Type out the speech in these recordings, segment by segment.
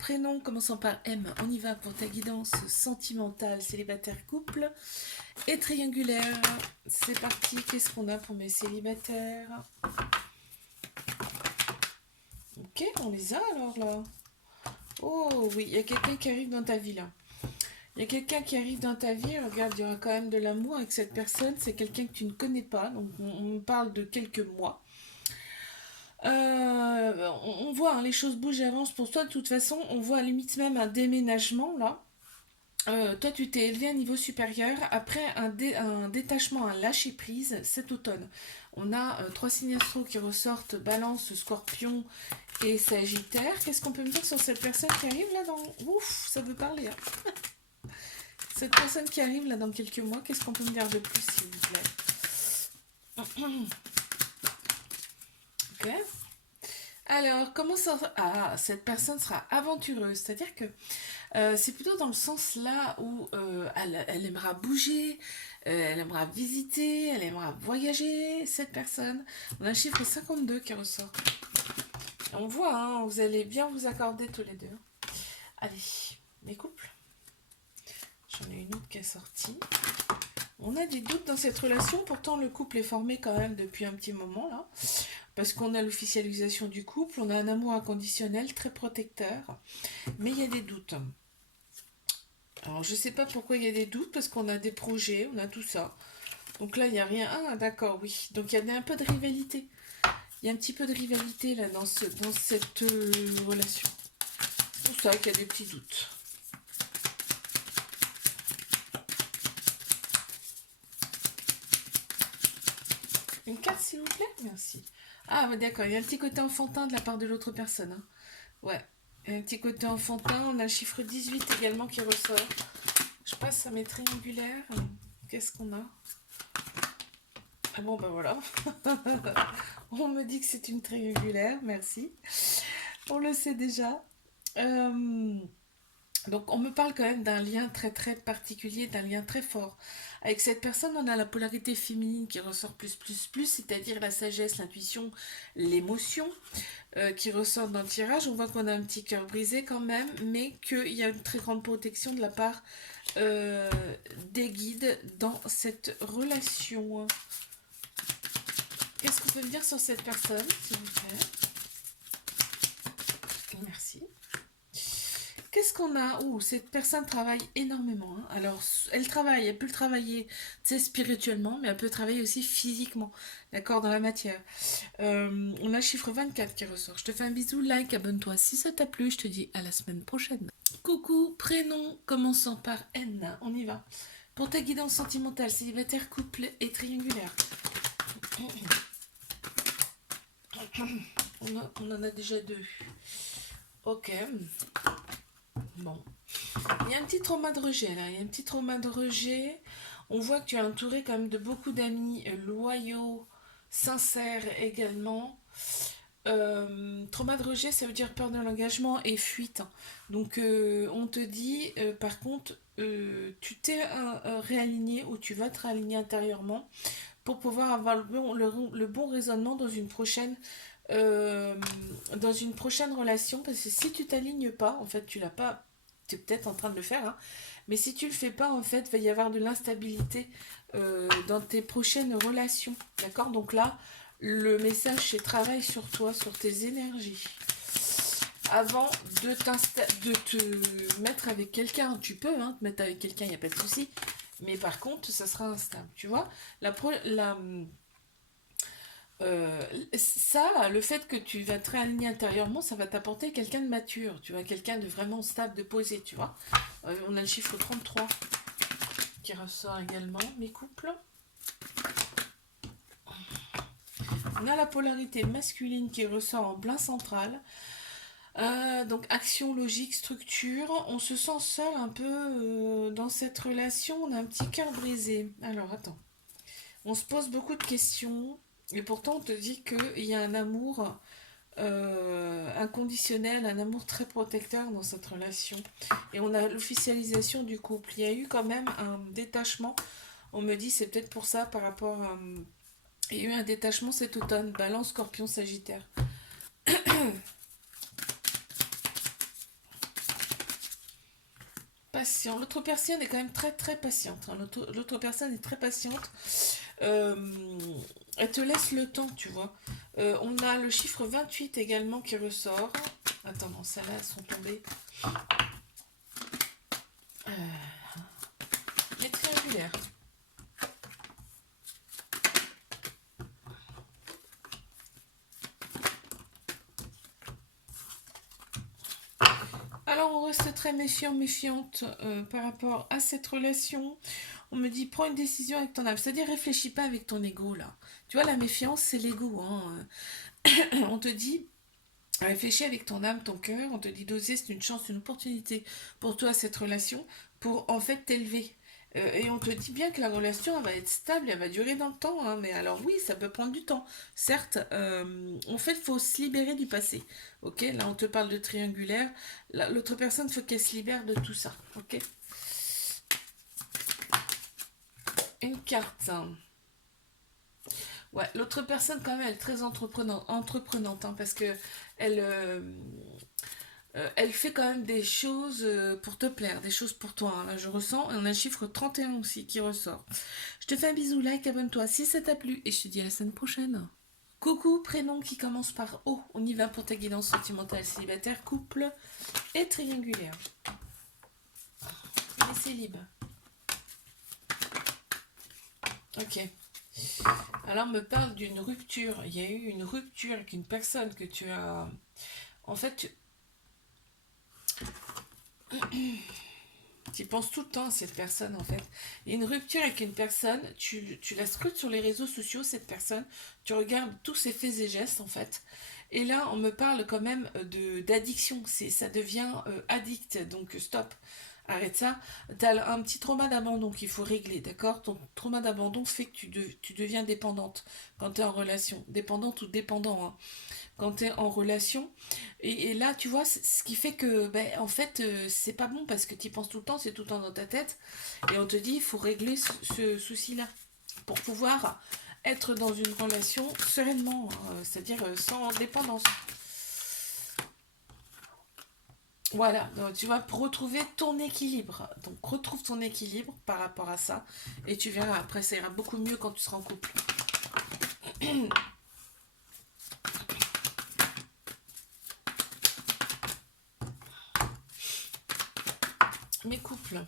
prénom commençant par M. On y va pour ta guidance sentimentale, célibataire, couple et triangulaire. C'est parti, qu'est-ce qu'on a pour mes célibataires? Ok, on les a alors là. Oh oui, il y a quelqu'un qui arrive dans ta vie là. Il y a quelqu'un qui arrive dans ta vie, regarde, il y aura quand même de l'amour avec cette personne. C'est quelqu'un que tu ne connais pas, donc on parle de quelques mois. On voit, hein, les choses bougent et avancent pour toi de toute façon. On voit à la limite même un déménagement là. Toi, tu t'es élevé à un niveau supérieur après un détachement, un lâcher prise cet automne. On a trois signes astro qui ressortent Balance, Scorpion et Sagittaire. Qu'est-ce qu'on peut me dire sur cette personne qui arrive là dans... Ouf, ça veut parler. Hein. Cette personne qui arrive là dans quelques mois, qu'est-ce qu'on peut me dire de plus, s'il vous plaît? Ok. Alors, comment ça... Ah, cette personne sera aventureuse. C'est-à-dire que c'est plutôt dans le sens là où elle aimera bouger, elle aimera visiter, elle aimera voyager, cette personne. On a un chiffre 52 qui ressort. On voit, hein, vous allez bien vous accorder tous les deux. Allez, mes couples. J'en ai une autre qui est sortie. On a des doutes dans cette relation, pourtant le couple est formé quand même depuis un petit moment là. Parce qu'on a l'officialisation du couple, on a un amour inconditionnel très protecteur, mais il y a des doutes. Alors je sais pas pourquoi il y a des doutes, parce qu'on a des projets, on a tout ça. Donc là il n'y a rien. Ah d'accord, oui. Donc il y a un peu de rivalité. Il y a un petit peu de rivalité là dans cette relation. C'est pour ça qu'il y a des petits doutes. Une carte s'il vous plaît? Merci. Ah ouais, d'accord, il y a un petit côté enfantin de la part de l'autre personne. Hein. Ouais. Un petit côté enfantin, on a le chiffre 18 également qui ressort. Je passe à mes triangulaires. Qu'est-ce qu'on a? Ah bon, ben voilà. On me dit que c'est une triangulaire, merci. On le sait déjà. Donc on me parle quand même d'un lien très très particulier, d'un lien très fort. Avec cette personne, on a la polarité féminine qui ressort plus, c'est-à-dire la sagesse, l'intuition, l'émotion qui ressort dans le tirage. On voit qu'on a un petit cœur brisé quand même, mais qu'il y a une très grande protection de la part euh, des guides dans cette relation. Qu'est-ce qu'on peut me dire sur cette personne, s'il vous plaît? Merci. Qu'est-ce qu'on a? Ouh, cette personne travaille énormément. Hein. Alors, elle peut le travailler, tu sais, spirituellement, mais elle peut travailler aussi physiquement, d'accord, dans la matière. On a le chiffre 24 qui ressort. Je te fais un bisou, like, abonne-toi si ça t'a plu. Je te dis à la semaine prochaine. Coucou, prénom commençant par N. On y va. Pour ta guidance sentimentale, célibataire, couple et triangulaire. On en a déjà deux. Ok. Bon. Il y a un petit trauma de rejet là. Il y a un petit trauma de rejet. On voit que tu es entouré quand même de beaucoup d'amis loyaux, sincères également. Trauma de rejet, ça veut dire peur de l'engagement et fuite. Donc on te dit, par contre, tu t'es réaligné ou tu vas te réaligner intérieurement pour pouvoir avoir le bon raisonnement euh, dans une prochaine relation. Parce que si tu t'alignes pas, en fait, tu l'as pas. Tu es peut-être en train de le faire, hein, mais si tu le fais pas, en fait, il va y avoir de l'instabilité dans tes prochaines relations. D'accord? Donc là, le message, c'est travaille sur toi, sur tes énergies. Avant de te mettre avec quelqu'un, tu peux hein, te mettre avec quelqu'un, il n'y a pas de souci. Mais par contre, ça sera instable. Tu vois, ça, le fait que tu vas te réaligner intérieurement, ça va t'apporter quelqu'un de mature, tu vois, quelqu'un de vraiment stable, de posé, tu vois. On a le chiffre 33 qui ressort également, mes couples. On a la polarité masculine qui ressort en plein central. Donc action, logique, structure. On se sent seul un peu dans cette relation. On a un petit cœur brisé. Alors attends. On se pose beaucoup de questions. Et pourtant on te dit qu'il y a un amour inconditionnel, un amour très protecteur dans cette relation. Et on a l'officialisation du couple. Il y a eu quand même un détachement. On me dit c'est peut-être pour ça par rapport à... Il y a eu un détachement cet automne. Balance, Scorpion, Sagittaire. patient. L'autre personne est quand même très très patiente, hein. L'autre personne est très patiente. Elle te laisse le temps, tu vois. On a le chiffre 28 également qui ressort. Attends, non, celles-là, elles sont tombées. Les triangulaires. Alors, on reste très méfiant, méfiante par rapport à cette relation. On me dit, prends une décision avec ton âme. C'est-à-dire, réfléchis pas avec ton ego, là. Tu vois, la méfiance, c'est l'ego, hein. On te dit, réfléchis avec ton âme, ton cœur. On te dit d'oser, c'est une chance, une opportunité pour toi, cette relation, pour en fait t'élever. Et on te dit bien que la relation, elle va être stable, elle va durer dans le temps, hein. Mais alors oui, ça peut prendre du temps. Certes, en fait, il faut se libérer du passé. Ok, là, on te parle de triangulaire. L'autre personne, il faut qu'elle se libère de tout ça. Ok. Une carte. Ouais, l'autre personne, quand même, elle est très entreprenante, hein, parce que elle, elle fait quand même des choses pour te plaire, des choses pour toi, hein. Là, je ressens, on a un chiffre 31 aussi qui ressort. Je te fais un bisou, like, abonne-toi si ça t'a plu, et je te dis à la semaine prochaine. Coucou, prénom qui commence par O. On y va pour ta guidance sentimentale, célibataire, couple et triangulaire. Et célib. Ok. Alors, on me parle d'une rupture. Il y a eu une rupture avec une personne que tu as... En fait, tu penses tout le temps à cette personne, en fait. Il y a une rupture avec une personne, tu la scrutes sur les réseaux sociaux, cette personne, tu regardes tous ses faits et gestes, en fait. Et là, on me parle quand même d'addiction. Ça devient addict, donc stop. Arrête ça. Tu as un petit trauma d'abandon qu'il faut régler, d'accord? Ton trauma d'abandon fait que tu deviens dépendante quand tu es en relation. Dépendante ou dépendant, hein, quand tu es en relation. Et là, tu vois, ce qui fait que, ben, en fait, c'est pas bon parce que tu y penses tout le temps, c'est tout le temps dans ta tête. Et on te dit, il faut régler ce souci-là pour pouvoir être dans une relation sereinement, hein, c'est-à-dire sans dépendance. Voilà, donc tu vas pour retrouver ton équilibre. Donc retrouve ton équilibre par rapport à ça. Et tu verras, après ça ira beaucoup mieux quand tu seras en couple. Mes couples.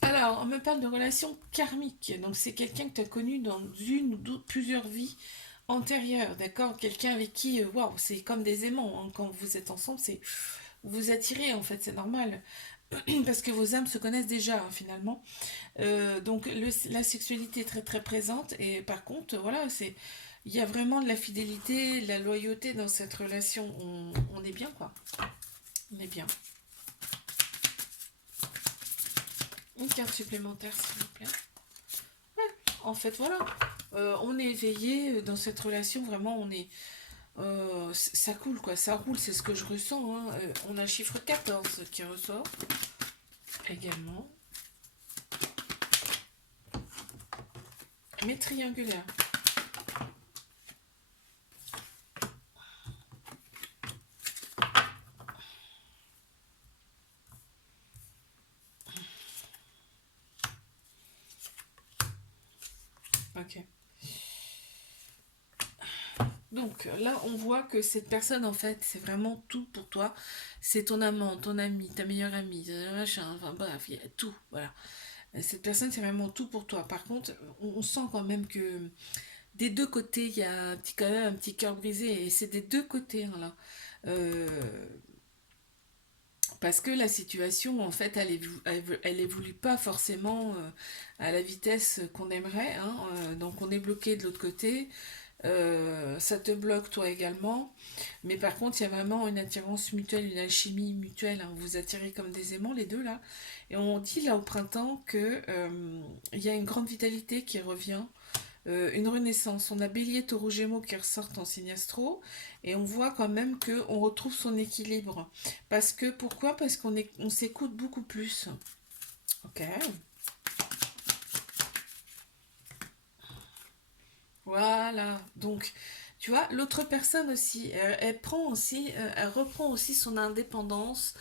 Alors, on me parle de relations karmiques. Donc c'est quelqu'un que tu as connu dans une ou plusieurs vies antérieures, d'accord? Quelqu'un avec qui, waouh, c'est comme des aimants, hein. Quand vous êtes ensemble, c'est vous vous attirez en fait, c'est normal. Parce que vos âmes se connaissent déjà, hein, finalement. Donc la sexualité est très très présente et par contre, voilà, il y a vraiment de la fidélité, de la loyauté dans cette relation. On est bien, quoi. On est bien. Une carte supplémentaire, s'il vous plaît. En fait, voilà. On est éveillé dans cette relation, vraiment, on est... ça coule, quoi, ça roule, c'est ce que je ressens, hein. On a le chiffre 14 qui ressort également. Mais triangulaire. Ok. Donc là, on voit que cette personne, en fait, c'est vraiment tout pour toi. C'est ton amant, ton ami, ta meilleure amie, machin, enfin bref, il y a tout, voilà. Cette personne, c'est vraiment tout pour toi. Par contre, on sent quand même que des deux côtés, il y a quand même un petit cœur brisé. Et c'est des deux côtés, hein, là. Euh, Parce que la situation, en fait, elle évolue pas forcément à la vitesse qu'on aimerait, hein. Donc on est bloqué de l'autre côté. Ça te bloque toi également. Mais par contre, il y a vraiment une attirance mutuelle, une alchimie mutuelle, hein. Vous attirez comme des aimants les deux là. Et on dit là au printemps que il y a une grande vitalité qui revient, une renaissance. On a Bélier, Taureau, Gémeaux qui ressortent en signe astro et on voit quand même que on retrouve son équilibre. Parce que pourquoi? Parce on s'écoute beaucoup plus. Ok. Voilà. Donc, tu vois, l'autre personne aussi, elle reprend aussi son indépendance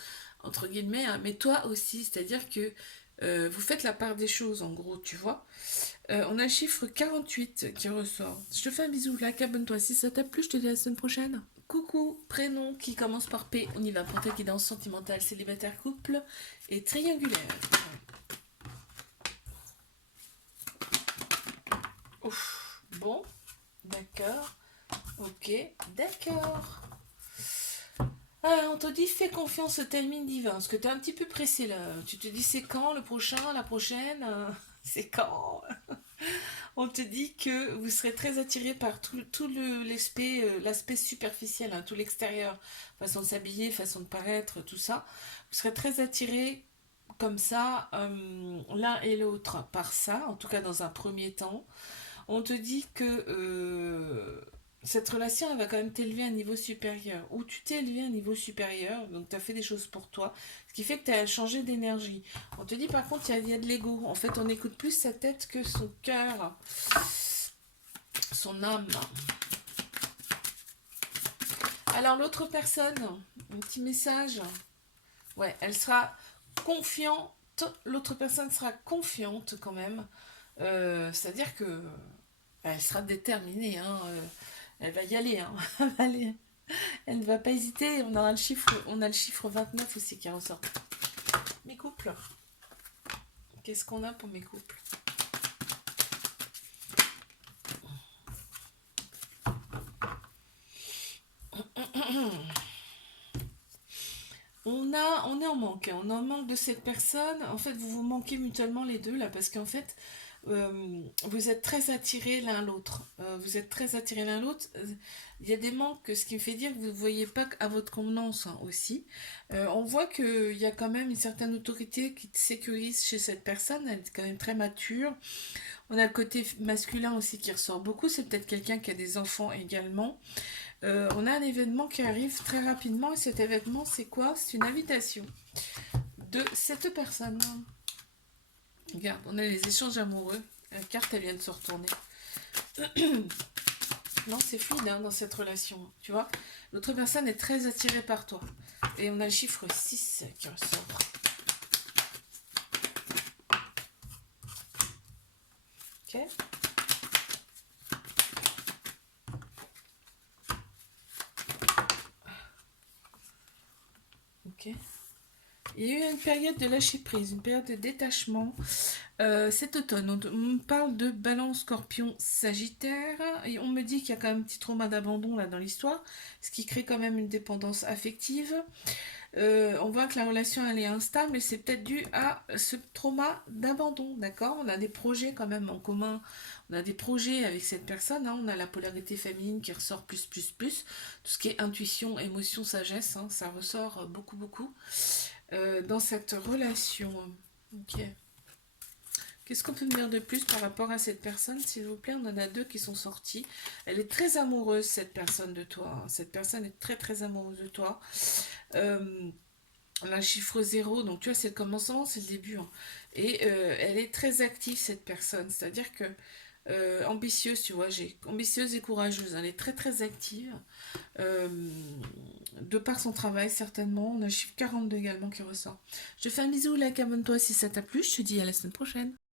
entre guillemets, hein, mais toi aussi, c'est-à-dire que vous faites la part des choses, en gros, tu vois. On a le chiffre 48 qui ressort. Je te fais un bisou, like, abonne-toi si ça t'a plu, je te dis à la semaine prochaine. Coucou, prénom qui commence par P, on y va pour ta guidance sentimentale, célibataire, couple et triangulaire. Ouf, bon, d'accord, ok, d'accord. Ah, on te dit fais confiance au timing divin, parce que t'es un petit peu pressé là. Tu te dis c'est quand le prochain, la prochaine c'est quand? On te dit que vous serez très attiré par l'aspect l'aspect superficiel, hein, tout l'extérieur, façon de s'habiller, façon de paraître, tout ça. Vous serez très attiré comme ça, l'un et l'autre, par ça, en tout cas dans un premier temps. On te dit que cette relation, elle va quand même t'élever à un niveau supérieur. Ou tu t'es élevé à un niveau supérieur, donc tu as fait des choses pour toi, ce qui fait que tu as changé d'énergie. On te dit par contre, il y a de l'ego. En fait, on écoute plus sa tête que son cœur, son âme. Alors l'autre personne, un petit message. Ouais, elle sera confiante. L'autre personne sera confiante quand même. C'est-à-dire que elle sera déterminée, hein. Elle va y aller, hein. Elle va aller. Elle ne va pas hésiter. On a le chiffre 29 aussi qui ressort. Mes couples. Qu'est-ce qu'on a pour mes couples? On est en manque, hein. On est en manque de cette personne. En fait, vous vous manquez mutuellement les deux là, parce qu'en fait, vous êtes très attirés l'un l'autre. Vous êtes très attirés l'un l'autre. Il y a des manques, ce qui me fait dire que vous ne voyez pas à votre convenance, hein, aussi. On voit qu'il y a quand même une certaine autorité qui te sécurise chez cette personne. Elle est quand même très mature. On a le côté masculin aussi qui ressort beaucoup. C'est peut-être quelqu'un qui a des enfants également. On a un événement qui arrive très rapidement. Et cet événement, c'est quoi? C'est une invitation de cette personne. Regarde, on a les échanges amoureux. La carte, elle vient de se retourner. Non, c'est fluide, hein, dans cette relation. Tu vois, l'autre personne est très attirée par toi. Et on a le chiffre 6 qui ressort. Ok. Ok. Il y a eu une période de lâcher prise, une période de détachement. Cet automne, on parle de Balance, Scorpion, Sagittaire, et on me dit qu'il y a quand même un petit trauma d'abandon là dans l'histoire, ce qui crée quand même une dépendance affective. On voit que la relation elle est instable et c'est peut-être dû à ce trauma d'abandon, d'accord? On a des projets quand même en commun, on a des projets avec cette personne, hein. On a la polarité féminine qui ressort plus, tout ce qui est intuition, émotion, sagesse, hein, ça ressort beaucoup, beaucoup dans cette relation. Ok. Qu'est-ce qu'on peut me dire de plus par rapport à cette personne, s'il vous plaît? On en a deux qui sont sortis. Elle est très amoureuse, cette personne de toi, hein. Cette personne est très très amoureuse de toi. On a le chiffre 0, donc tu vois, c'est le commencement, c'est le début, hein. Et elle est très active, cette personne. C'est-à-dire que ambitieuse, tu vois, ambitieuse et courageuse. Elle est très très active. Euh, de par son travail, certainement. On a le chiffre 42 également qui ressort. Je te fais un bisou, like, abonne-toi si ça t'a plu. Je te dis à la semaine prochaine.